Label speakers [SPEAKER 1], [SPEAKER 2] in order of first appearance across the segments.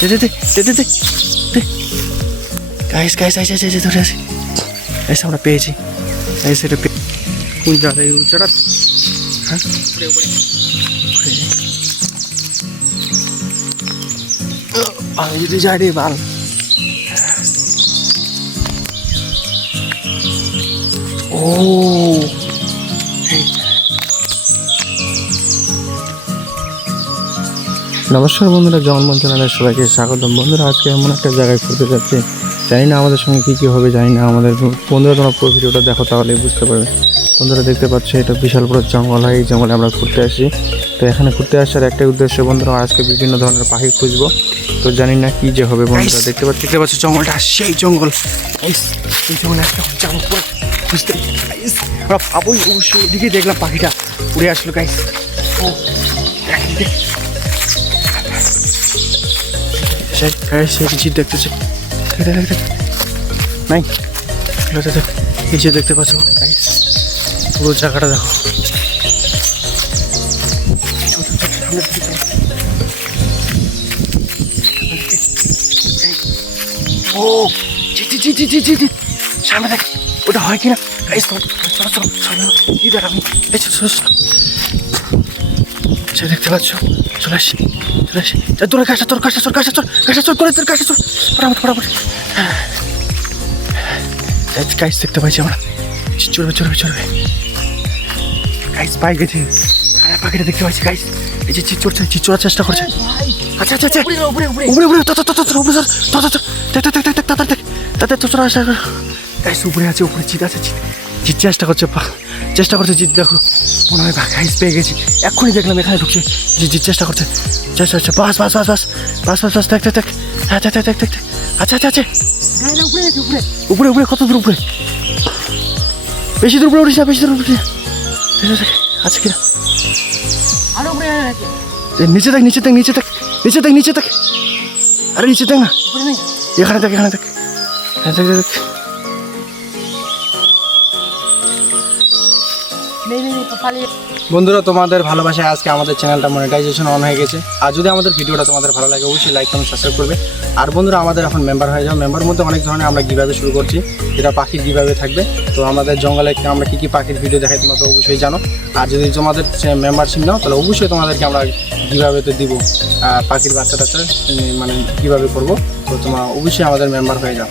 [SPEAKER 1] Deh, deh, deh, deh, deh. Guys, guys, guys, guys, guys, guys. Guys, guys, guys, Guys, guys, guys, guys, guys, guys, guys, guys, guys, guys, guys, guys, Oh.
[SPEAKER 2] নমস্কার বন্ধুরা জন্মন চ্যানেলের সবাইকে স্বাগতম। বন্ধুরা আজকে এমন একটা জায়গায় ঘুরতে যাচ্ছি। জানি না আমাদের সঙ্গে কী কী হবে জানি না আমাদের বন্ধুরা তোমরা পুরো ভিডিওটা দেখো তাহলে বুঝতে পারবে। বন্ধুরা দেখতে পাচ্ছ এটা বিশাল বড় জঙ্গল হয় এই জঙ্গলে আমরা ঘুরতে আসি। তো এখানে ঘুরতে আসার একটাই উদ্দেশ্য বন্ধুরা আজকে বিভিন্ন ধরনের পাখি খুঁজবো। তো জানি না কী যে হবে বন্ধুরা দেখতে পাচ্ছি?
[SPEAKER 1] দেখতে পাচ্ছ জঙ্গলটা সেই জঙ্গল। এই জঙ্গলে একটা বুঝতে আমরা পাবোই অবশ্যই দেখলাম পাখিটা। উড়ে আসলো গাইস ও দেখতেছে গায়ে সে রিচির দেখতেছে নাই। এগুলোতে দেখ এই দেখতে পাচ্ছ পুরো জায়গাটা দেখো। ও জি জি জি জি জি সামনে দেখ ওটা হয় কিনা? গাইস চলো চলো চলো কি দেখ আমি আচ্ছা, দেখতে পাচ্ছ? চলে আসি চলে আসি। তোর কাজটা তোর কাজটা তোর কাজটা তোর কাজটা তোর করে তোর কাজটা তোর ফটাফট ফটাফট। গাইস দেখতে পাইছি আমরা। চলবে চলবে চলবে গাইস পাই গেছে। আরে পাখিটা দেখতে পাচ্ছি গাইস এই যে চড়ছে চিট চড়ার চেষ্টা করছে। আচ্ছা আচ্ছা আচ্ছা। উপরে উপরে তো তো তো তো উপরে ধর তো তো দেখ দেখ দেখ দেখ তাতে তো চড়া আসা গাইস উপরে আছে উপরে চিত আছে চিত চেষ্টা করছে চেষ্টা করছে জিত দেখো মনে হয় গাইস পেয়ে গেছি। এক্ষুনি দেখলাম এখানে ঢুকছে। জি জিত চেষ্টা করছে চেষ্টা হচ্ছে বাস বাস বাস বাস বাস বাস বাস দেখ দেখ দেখ হ্যাঁ দেখ দেখ দেখ। আচ্ছা আচ্ছা আচ্ছা। উপরে উপরে। কত দূর উপরে? বেশি দূর উপরে উঠিস না বেশি দূর উপরে আছে কিনা? নিচে দেখ নিচে দেখ নিচে দেখ নিচে দেখ নিচে দেখ আরে নিচে দেখ না। এখানে দেখ এখানে দেখ হ্যাঁ দেখ দেখ
[SPEAKER 2] বন্ধুরা, তোমাদের ভালোবাসায় আজকে আমাদের চ্যানেলটা মনিটাইজেশন অন হয়ে গেছে। আর যদি আমাদের ভিডিওটা তোমাদের ভালো লাগে, অবশ্যই লাইক কমেন্ট সাবস্ক্রাইব করবে। আর বন্ধুরা, আমাদের এখন মেম্বার হয়ে যাও। মেম্বার মধ্যে অনেক ধরনের আমরা কীভাবে শুরু করছি। যেটা পাখির কীভাবে থাকবে। তো আমাদের জঙ্গলে আমরা কী কী পাখির ভিডিও দেখাই, তোমরা তো অবশ্যই জানো। আর যদি তোমাদের মেম্বারশিপ নাও, তাহলে অবশ্যই তোমাদেরকে আমরা কীভাবে তো দিব। পাখির বাচ্চা টাচ্চা মানে কীভাবে করব। তো তোমরা অবশ্যই আমাদের মেম্বার হয়ে যাও।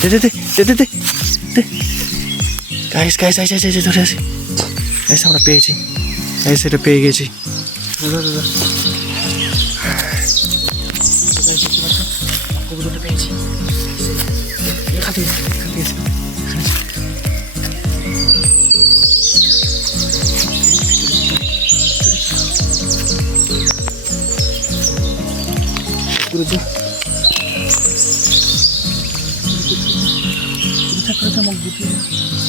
[SPEAKER 1] দে দে দে দে দে দে। গাইস গাইস আইসে আইসে আইসে ধরে আসি গাইস আমরা পেয়েছি গাইস এটা পেয়ে গেছি। কবুতরটা পেয়েছি এখান থেকে এখান থেকে 그렇게 그렇게 먹는 거지.